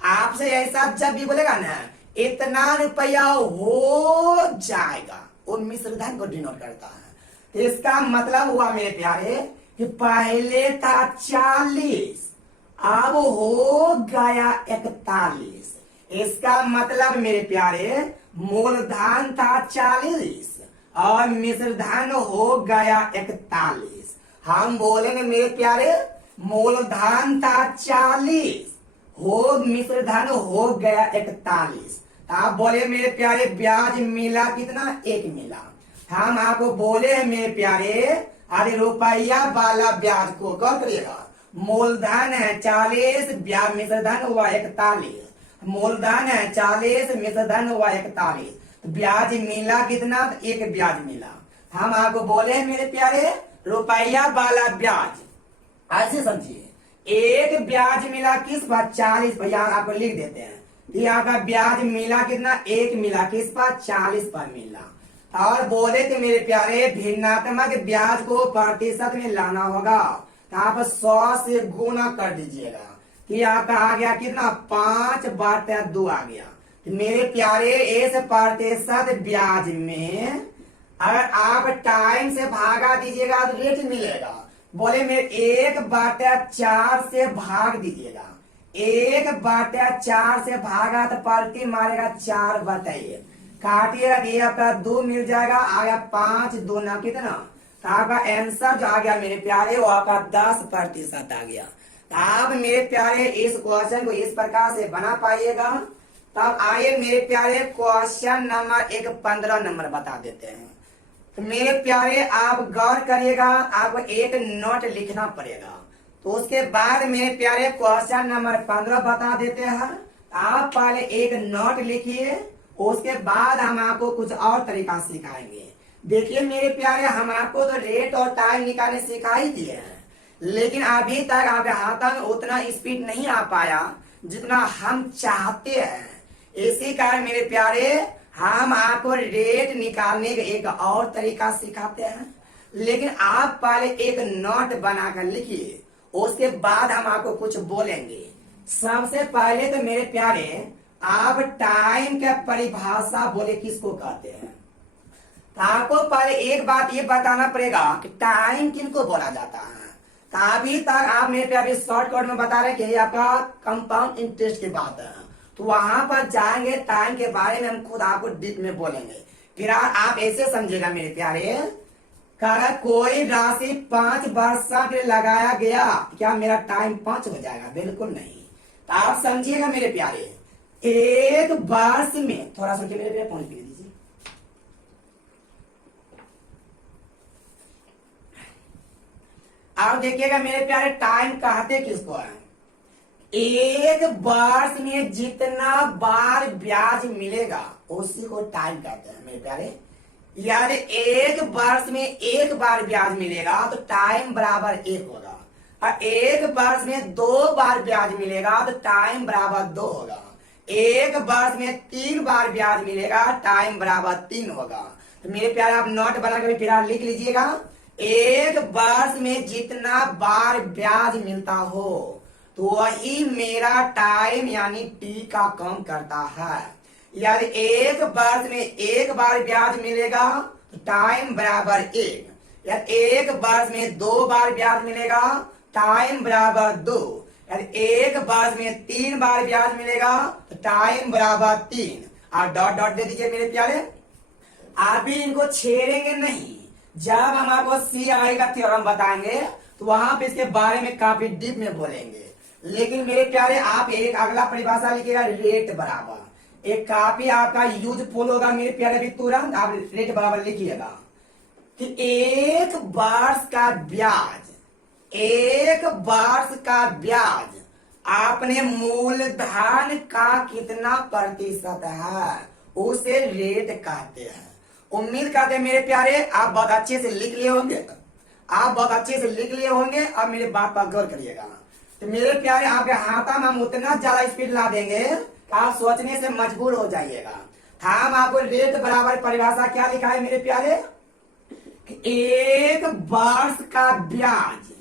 आपसे ऐसा जब भी बोलेगा ना इतना रुपया हो जाएगा, वो मिश्र धन को डिनोट करता है। तो इसका मतलब हुआ मेरे प्यारे कि पहले था 40, अब हो गया 41। इसका मतलब मेरे प्यारे मूलधन था 40 और मिश्र धन हो गया 41। हम बोलेंगे मेरे प्यारे मूलधन था 40, हो मिश्र धन हो गया 41। आप बोले मेरे प्यारे ब्याज मिला कितना, 1 मिला। हम आपको बोले हैं मेरे प्यारे, अरे रुपया वाला ब्याज को गौर करिएगा, मूलधन है 40, ब्याज मिश्र धन हुआ 41, मूलधन है 40, मिश्र धन हुआ 41, तो ब्याज मिला कितना, 1 ब्याज मिला। हम आपको बोले हैं मेरे प्यारे रुपया वाला ब्याज, ऐसे समझिए 1 ब्याज मिला किस पर, 40 पर, यहाँ आपको लिख देते हैं। यहाँ का ब्याज मिला कितना, 1 मिला किस पर, 40 पर मिला। और बोले थे मेरे प्यारे भिन्नात्मक ब्याज को प्रतिशत में लाना होगा, तो आप 100 से गुना कर दीजिएगा, कि आपका आ गया कितना, 5/2 आ गया। तो मेरे प्यारे इस प्रतिशत ब्याज में अगर आप टाइम से भागा दीजिएगा तो रेट मिलेगा। बोले मेरे 1/4 से भाग दीजिएगा, 1/4 से भागा तो पलटी मारेगा 4, बताइए काटिएगा तो ये आपका 2 मिल जाएगा, आ गया 5 दूना कितना, तो आपका आंसर जो आ गया मेरे प्यारे वो आपका 10% आ गया। तो आप मेरे प्यारे इस क्वेश्चन को इस प्रकार से बना पाइएगा। तब आइए मेरे प्यारे क्वेश्चन नंबर 15 नंबर बता देते हैं। तो मेरे प्यारे आप गौर करिएगा, आपको एक नोट लिखना पड़ेगा, तो उसके बाद मेरे प्यारे क्वेश्चन नंबर 15 बता देते हैं। आप पहले एक नोट लिखिए, उसके बाद हम आपको कुछ और तरीका सिखाएंगे। देखिए मेरे प्यारे, हम आपको तो रेट और टाइम निकालने सिखा ही दिए हैं, लेकिन अभी तक आपके हाथ में उतना स्पीड नहीं आ पाया जितना हम चाहते हैं। इसी कारण मेरे प्यारे हम आपको रेट निकालने का एक और तरीका सिखाते हैं, लेकिन आप पहले एक नोट बनाकर लिखिए, उसके बाद हम आपको कुछ बोलेंगे। सबसे पहले तो मेरे प्यारे आप टाइम का परिभाषा बोले किसको कहते हैं, तो आपको पहले एक बात ये बताना पड़ेगा कि टाइम किनको बोला जाता है। तो अभी तक आप मेरे प्यारे शॉर्टकट में बता रहे हैं कि आपका कंपाउंड इंटरेस्ट की बात है, तो वहां पर जाएंगे टाइम के बारे में हम खुद आपको डीप में बोलेंगे फिर आप ऐसे समझेगा मेरे प्यारे, अगर कोई राशि 5 वर्ष के लिए लगाया गया, क्या मेरा टाइम 5 हो जाएगा? बिल्कुल नहीं। तो आप समझिएगा मेरे प्यारे, एक वर्ष में, थोड़ा सुनिए मेरे प्यारे, पहुंच दीजिए। आप देखिएगा मेरे प्यारे, टाइम कहते किसको है? एक वर्ष में जितना बार ब्याज मिलेगा उसी को टाइम कहते हैं मेरे प्यारे। यदि एक वर्ष में एक बार ब्याज मिलेगा तो टाइम बराबर 1 होगा, और एक वर्ष में 2 बार ब्याज मिलेगा तो टाइम बराबर 2 होगा, एक वर्ष में 3 बार ब्याज मिलेगा टाइम बराबर 3 होगा। तो मेरे प्यारे आप नोट बना के फिलहाल लिख लीजिएगा, एक वर्ष में जितना बार ब्याज मिलता हो तो वही मेरा टाइम यानी टी का काम करता है। यदि एक वर्ष में एक बार ब्याज मिलेगा तो टाइम बराबर 1, यदि एक वर्ष में 2 बार ब्याज मिलेगा टाइम बराबर 2, यदि एक वर्ष में 3 बार ब्याज मिलेगा तो टाइम बराबर 3। और डॉट डॉट दे दीजिए मेरे प्यारे। आप भी इनको छेड़ेंगे नहीं, जब हम आपको CI का थ्योरम बताएंगे तो वहां पे इसके बारे में काफी डीप में बोलेंगे। लेकिन मेरे प्यारे आप एक अगला परिभाषा लिखिएगा, रेट बराबर। एक काफी आपका यूजफुल होगा मेरे प्यारे, भी तुरंत आप रेट बराबर लिखिएगा कि एक वर्ष का ब्याज, एक वर्ष का ब्याज आपने मूलधन का कितना प्रतिशत है उसे रेट कहते हैं। उम्मीद करते हैं मेरे प्यारे आप बहुत अच्छे से लिख लिए होंगे, आप बहुत अच्छे से लिख लिए होंगे। अब मेरे बात पर गौर करिएगा। तो मेरे प्यारे आपके हाथा में हम उतना ज्यादा स्पीड ला देंगे कि आप सोचने से मजबूर हो जाइएगा। हम आपको रेट बराबर परिभाषा क्या लिखा है मेरे प्यारे, कि एक वर्ष का ब्याज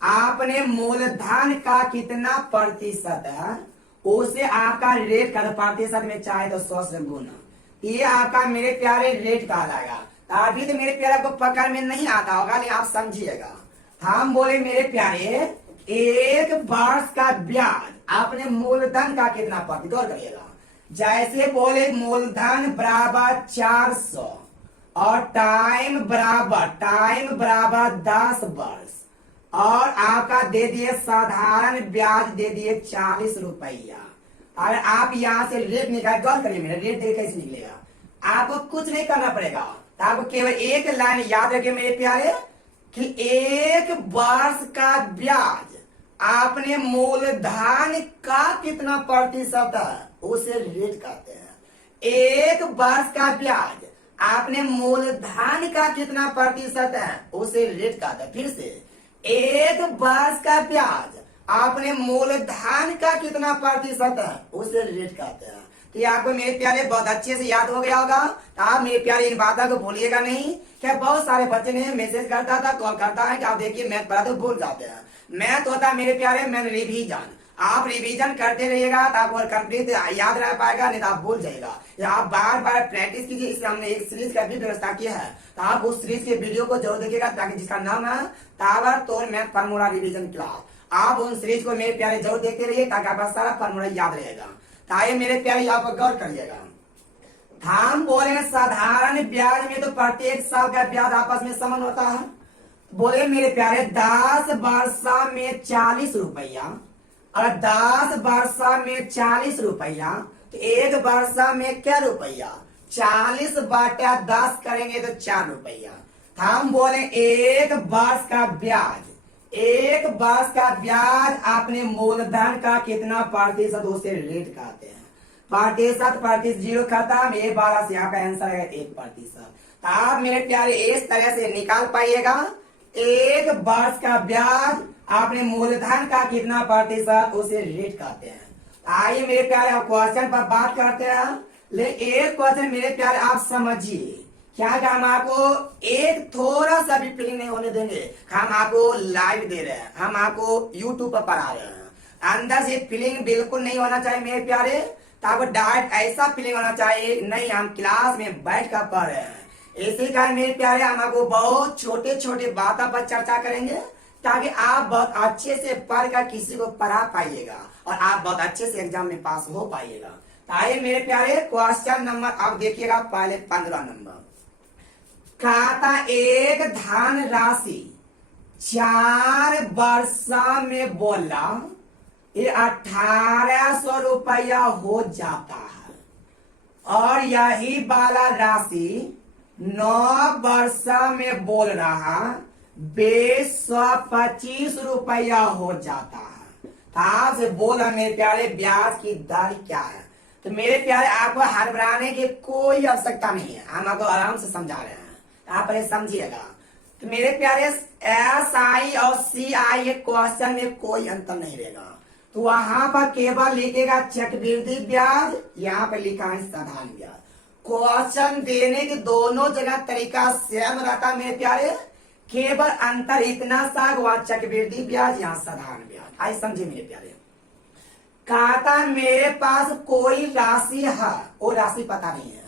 आपने मूलधन का कितना प्रतिशत है उसे आपका रेट का, प्रतिशत में चाहे तो 100 से गुना, ये आपका मेरे प्यारे रेट कहलाएगा। अभी तो मेरे प्यारे को पकड़ में नहीं आता होगा, लेकिन आप समझिएगा। हम बोले मेरे प्यारे एक वर्ष का ब्याज आपने मूलधन का कितना प्रतिशत, गौर करिएगा। जैसे बोले मूलधन बराबर 400 और टाइम बराबर 10 वर्ष, और आपका दे दिए साधारण ब्याज दे दिए 40 रुपया। और आप यहाँ से रेट निकाल, गौर करिए मेरा रेट देखिए कैसे निकलेगा। आपको कुछ नहीं करना पड़ेगा, तो आपको केवल एक लाइन याद रखिए मेरे प्यारे कि एक वर्ष का ब्याज आपने मूलधन का कितना प्रतिशत है उसे रेट कहते हैं। एक वर्ष का ब्याज आपने मूलधन का कितना प्रतिशत है उसे रेट कहते हैं। फिर से, एक वर्ष का ब्याज आपने मूलधन का कितना प्रतिशत है उसे रेट कहते हैं। तो ये आपको मेरे प्यारे बहुत अच्छे से याद हो गया होगा। तो आप मेरे प्यारे इन बातों को भूलिएगा नहीं। क्या बहुत सारे बच्चे ने मैसेज करता था, कॉल करता है कि आप देखिए मैथ पढ़ा तो भूल जाते हैं। मैथ होता मेरे प्यारे मैथ रिवीजन, आप रिवीजन करते रहिएगा तो आपको कंप्लीट याद रह पाएगा, नहीं तो आप भूल जाएगा। या आप बार बार प्रैक्टिस कीजिए। इसलिए हमने एक सीरीज का भी व्यवस्था किया है, तो आप उस सीरीज के वीडियो को जरूर देखिएगा, ताकि जिसका नाम है ताबड़तोड़ मैथ फार्मूला रिवीजन क्लास। आप उन सीरीज को मेरे प्यारे जरूर देखते रहिए ताकि आपका सारा फार्मूला याद रहेगा। ताकि मेरे प्यारे आप गौर करिएगा। हम बोले साधारण ब्याज में तो प्रत्येक साल का ब्याज आपस में समान होता है। बोले मेरे प्यारे 10 वर्ष में 40 रुपया और 10 वर्ष में 40 रुपया, तो एक वर्ष में क्या रुपया, 40 बटा 10 करेंगे तो 4 रुपया। हम बोले एक वर्ष का ब्याज, एक वर्ष का ब्याज आपने मूलधन का कितना प्रतिशत उसे रेट कहते हैं। प्रतिशत जीरो खत्म, एक 12 से आपका आंसर है 1%। आप मेरे प्यारे इस तरह से निकाल पाइएगा एक वर्ष का ब्याज आपने मूलधन का कितना प्रतिशत उसे रेट कहते हैं। आइए मेरे प्यारे आप क्वेश्चन पर बात करते हैं। लेकिन एक क्वेश्चन मेरे प्यारे आप समझिए, क्या हम आपको एक थोड़ा सा भी फीलिंग नहीं होने देंगे। हम आपको लाइव दे रहे हैं, हम आपको यूट्यूब पर पढ़ा रहे हैं। अंदर से फीलिंग बिल्कुल नहीं होना चाहिए मेरे प्यारे। तो आपको डायरेक्ट ऐसा फीलिंग होना चाहिए नहीं हम क्लास में बैठ कर पढ़ रहे हैं। इसी कारण मेरे प्यारे हम आपको बहुत छोटे छोटे बातों पर चर्चा करेंगे, ताकि आप बहुत अच्छे से पढ़कर किसी को पढ़ा पाइएगा और आप बहुत अच्छे से एग्जाम में पास हो पाइएगा। तो आइए मेरे प्यारे क्वेश्चन नंबर आप देखिएगा, पहले 15 नंबर। खाता एक धन राशि 4 वर्ष में बोला ये 1800 रुपया हो जाता है। और यही वाला राशि 9 वर्ष में बोल रहा 225 रुपया हो जाता है। आपसे बोला मेरे प्यारे ब्याज की दर क्या है। तो मेरे प्यारे आपको हड़बड़ाने की कोई आवश्यकता नहीं है, हम आपको आराम से समझा रहे हैं, आप पहले समझिएगा। तो मेरे प्यारे SI और CI क्वेश्चन में कोई अंतर नहीं रहेगा। तो वहां पर केवल लिखेगा चक्रवृद्धि ब्याज, यहाँ पर लिखा है साधारण ब्याज। क्वेश्चन देने के दोनों जगह तरीका सेम रहता मेरे प्यारे, केवल अंतर इतना सा, वहां चक्रवृद्धि ब्याज, यहाँ साधारण ब्याज। आइए समझे मेरे प्यारे। कहता मेरे पास कोई राशि है, वो राशि पता नहीं है,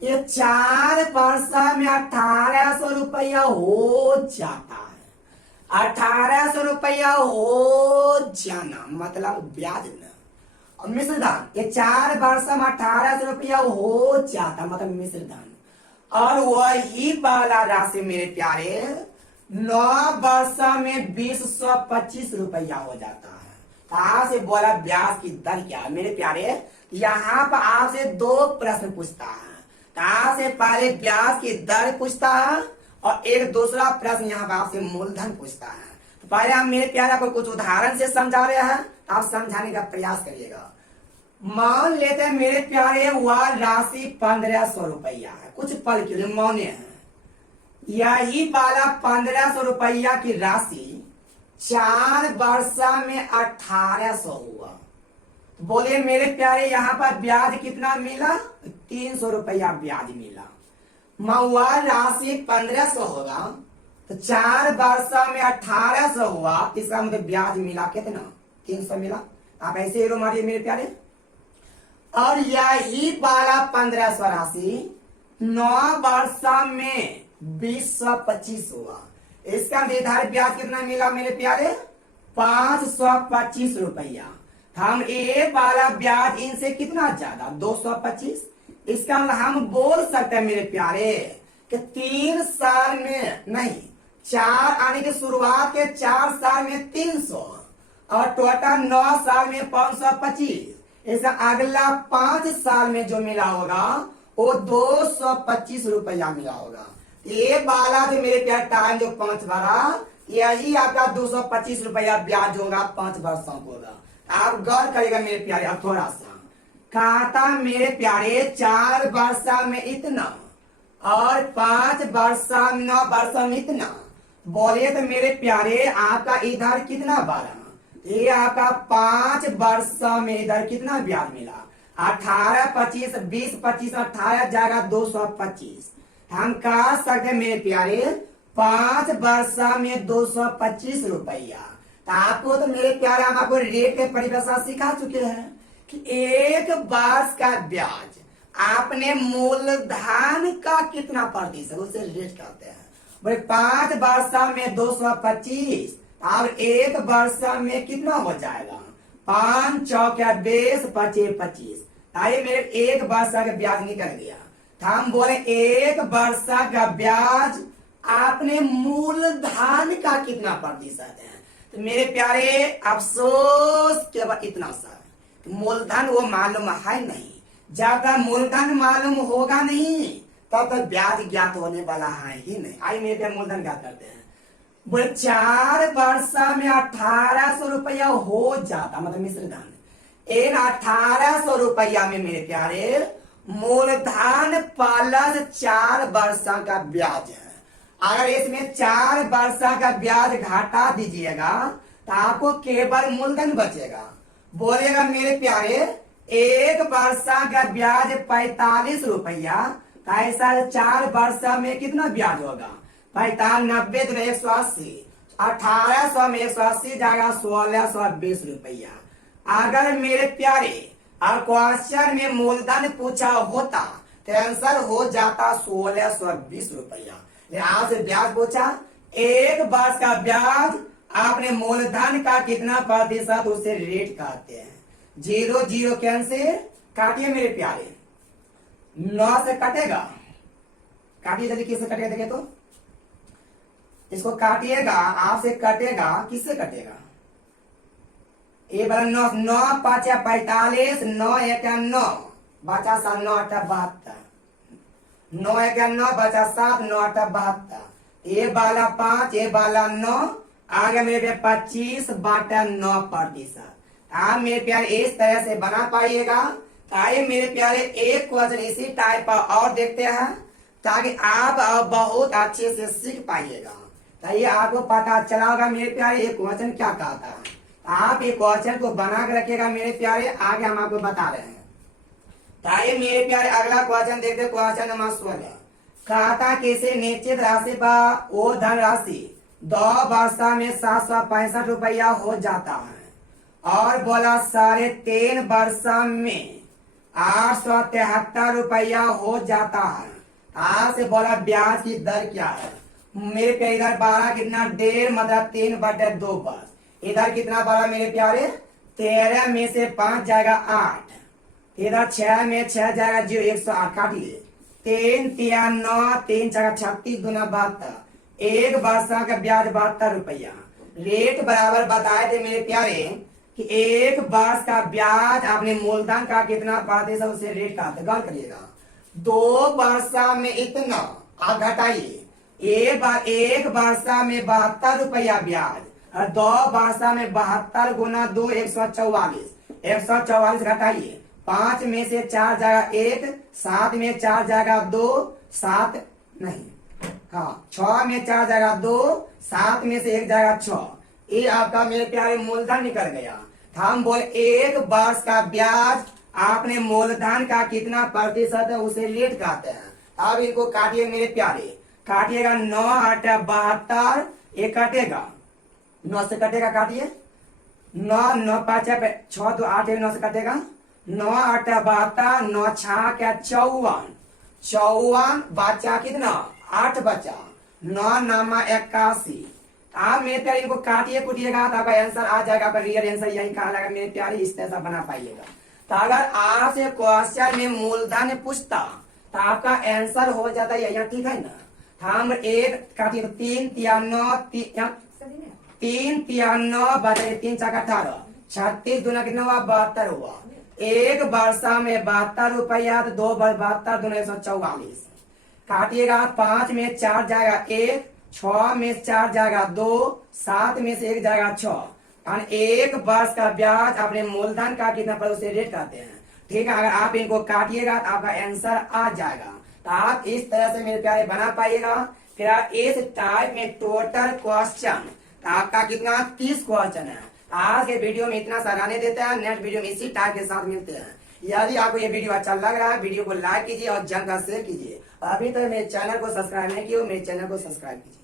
ये 4 वर्ष में 1800 रुपया हो जाता है। 1800 रुपया हो जाना मतलब ब्याज न, और मिश्र धन, ये 4 वर्ष में 1800 रुपया हो जाता मतलब मिश्र धन। और वही वाला राशि मेरे प्यारे 9 वर्ष में 225 रुपया हो जाता है। कहा से बोला ब्याज की दर क्या है मेरे प्यारे। यहाँ पर आपसे 2 प्रश्न पूछता है। कहा से पहले ब्याज की दर पूछता है और एक दूसरा प्रश्न यहाँ पर आपसे मूलधन पूछता है। तो पहले हम मेरे प्यारे को कुछ उदाहरण से समझा रहे हैं, आप समझाने का प्रयास करिएगा। मान लेते हैं मेरे प्यारे वह राशि 1500 रुपया है, कुछ पल के लिए मौने है। यही वाला 1500 रुपया की राशि 4 वर्ष में 1800 हुआ। तो बोले मेरे प्यारे यहाँ पर ब्याज कितना मिला, 300 रुपया ब्याज मिला। वह राशि 1500 होगा तो 4 वर्ष में 1800 हुआ, इसका मतलब ब्याज मिला कितना, 300 मिला। आप ऐसे एरो मारिए मेरे प्यारे। और यही वाला 1500 राशि 9 वर्ष में 225 हुआ, इसका निर्धारित ब्याज कितना मिला मेरे प्यारे, 525 रुपया। हम ए वाला ब्याज इनसे कितना ज्यादा 225, इसका मतलब हम बोल सकते हैं मेरे प्यारे कि 3 साल में नहीं, 4 आने की शुरुआत के 4 साल में 300 और टोटल 9 साल में 525। ऐसा अगला 5 साल में जो मिला होगा वो 225 रुपया मिला होगा। ये वाला जो मेरे प्यार टाइम जो 5 बारा, यही आपका 225 रुपया ब्याज होगा 5 वर्षों को होगा। आप गौर करेगा मेरे प्यारे। अब थोड़ा सा खाता मेरे प्यारे 4 वर्ष में इतना और 5 वर्ष 9 वर्ष में इतना, बोले तो मेरे प्यारे आपका इधर कितना 12, ये आपका 5 वर्ष में इधर कितना ब्याज मिला, 18 25 20 25 18 जाएगा 225। हम कह सकते मेरे प्यारे 5 वर्ष में 225 रुपया। तो आपको तो मेरे प्यारे हम आपको रेट के परिभाषा सिखा चुके हैं कि 1 वर्ष का ब्याज आपने मूलधन का कितना प्रतिशत उसे रेट कहते हैं। बोले 5 वर्ष में 225 और 1 वर्ष में कितना हो जाएगा, 5 चौका 20 25 25। आइए मेरे 1 वर्ष का ब्याज निकल गया। हम बोले 1 वर्ष का ब्याज आपने मूलधन का कितना प्रतिशत है। तो मेरे प्यारे अफसोस केवल इतना सा, मूलधन वो मालूम है नहीं। जब तक मूलधन मालूम होगा नहीं तब तक ब्याज ज्ञात होने वाला है ही नहीं। आइए मेरे प्यारे मूलधन ज्ञात करते हैं। बोले 4 वर्ष में 1800 रुपया हो जाता मतलब मिश्र धन। इन 1800 रुपया में मेरे प्यारे मूलधन प्लस 4 वर्ष का ब्याज है। अगर इसमें 4 वर्ष का ब्याज घटा दीजिएगा तो आपको केवल मूलधन बचेगा। बोलेगा मेरे प्यारे 1 वर्ष का ब्याज 45 रुपया, ऐसा 4 वर्ष में कितना ब्याज होगा, 45 90 तो 180, 1800 में 180 जाएगा 1620 रुपया। अगर मेरे प्यारे और क्वेश्चन में मूलधन पूछा होता तो आंसर हो जाता 1620 रुपया। यहाँ से ब्याज पूछा, 1 वर्ष का ब्याज आपने मूलधन का कितना प्रतिशत उसे रेट कहते हैं। 0 0 कैंसिल, काटिए मेरे प्यारे, 9 से कटेगा काटिए जल्दी, किससे कटेगा देखिए तो, इसको काटिएगा, आपसे कटेगा, किससे कटेगा? ये बड़ा 9, 9 5 45, 9 1 9, बचा 7, 9 8 72, 9 1 9 बचा 7, 9 8 72, ये वाला 5, ये वाला 9, आगे मेरे पे 25/9%। आप मेरे प्यारे इस तरह से बना पाइएगा। आइए मेरे प्यारे एक क्वेश्चन इसी टाइप का और देखते हैं, ताकि आप बहुत अच्छे से सीख पाइएगा। तो ये आपको पता चला होगा मेरे प्यारे ये क्वेश्चन क्या कहता है। आप ये क्वेश्चन को बना के रखिएगा मेरे प्यारे, आगे हम आपको बता रहे हैं। ताकि मेरे प्यारे अगला क्वेश्चन देखते, क्वेश्चन नंबर 16। खाता किसी निश्चित राशि पर वो धन राशि 2 वर्षों में 765 रुपया हो जाता है, और बोला 3.5 वर्षों में 873 रुपया हो जाता है। आपसे बोला ब्याज की दर क्या है? मेरे प्यारे इधर 12 कितना, 1.5 मतलब 3/2 वर्ष। इधर कितना बड़ा मेरे प्यारे, 13 में से 5 जाएगा 8, इधर 6 में 6 जाएगा 0, 108 काटिए। 3 3 9, 3 4 36, 2 72, 1 वर्ष का ब्याज 72 रुपया। रेट बराबर बताए थे मेरे प्यारे कि 1 वर्ष का ब्याज आपने मूलधन का कितना प्रतिशत उसे रेट का गौर करिएगा। 2 वर्ष में इतना आप घटाइए, 1 वर्ष में 72 रुपया ब्याज, और 2 वर्ष में 72 गुना 2, 144, 144 घटाइए। 5 में से 4 जाएगा 1, 7 में 4 जाएगा 2, 7 नहीं, हाँ 6 में 4 जाएगा 2, 7 में से 1 जाएगा 6। ये आपका मेरे प्यारे मूलधन निकल गया। हम बोले 1 वर्ष का ब्याज आपने मूलधन का कितना प्रतिशत है उसे रेट कहते हैं। अब इनको काटिए मेरे प्यारे, काटिएगा 9 8 72, ये कटेगा 9 से कटेगा, काटिए 9 9 5 6 2 8 9 से कटेगा, 9 8 72, 9 6 क्या 54, 54 बचा कितना 8 बचा, 9 9 81। आप मेरे प्यारे इनको काटिए कुटिएगा तो आपका आंसर आ जाएगा। आपका रियल आंसर यही कहा जाएगा मेरे प्यारे, इस तरह से बना पाइएगा। तो अगर आपसे क्वेश्चन में मूलधन पूछता तो आपका आंसर हो जाता है यहाँ, ठीक है ना। हम एक काटिए 3 3 9, 3 3 9 बचे 3 4 18, 36 दूना कितना हुआ 72 हुआ। 1 वर्ष में 72 रुपया, तो 2 वर्ष 72 दूना 144 काटिएगा। 5 में 4 जाएगा 1, 6 में 4 जाएगा 2, 7 में से 1 जाएगा 6, और 1 वर्ष का ब्याज अपने मूलधन का कितना पर उसे रेट करते हैं, ठीक है। अगर आप इनको काटिएगा तो आपका आंसर आ जाएगा। तो आप इस तरह से मेरे प्यारे बना पाइएगा। फिर इस टाइप में टोटल क्वेश्चन आपका कितना 30 क्वेश्चन है। आज के वीडियो में इतना सराहने देते हैं, नेक्स्ट वीडियो में इसी टाइप के साथ मिलते हैं। यदि आपको ये वीडियो अच्छा लग रहा है, वीडियो को लाइक कीजिए और जल्द शेयर कीजिए। अभी तक मेरे चैनल को सब्सक्राइब नहीं किया, मेरे चैनल को सब्सक्राइब कीजिए।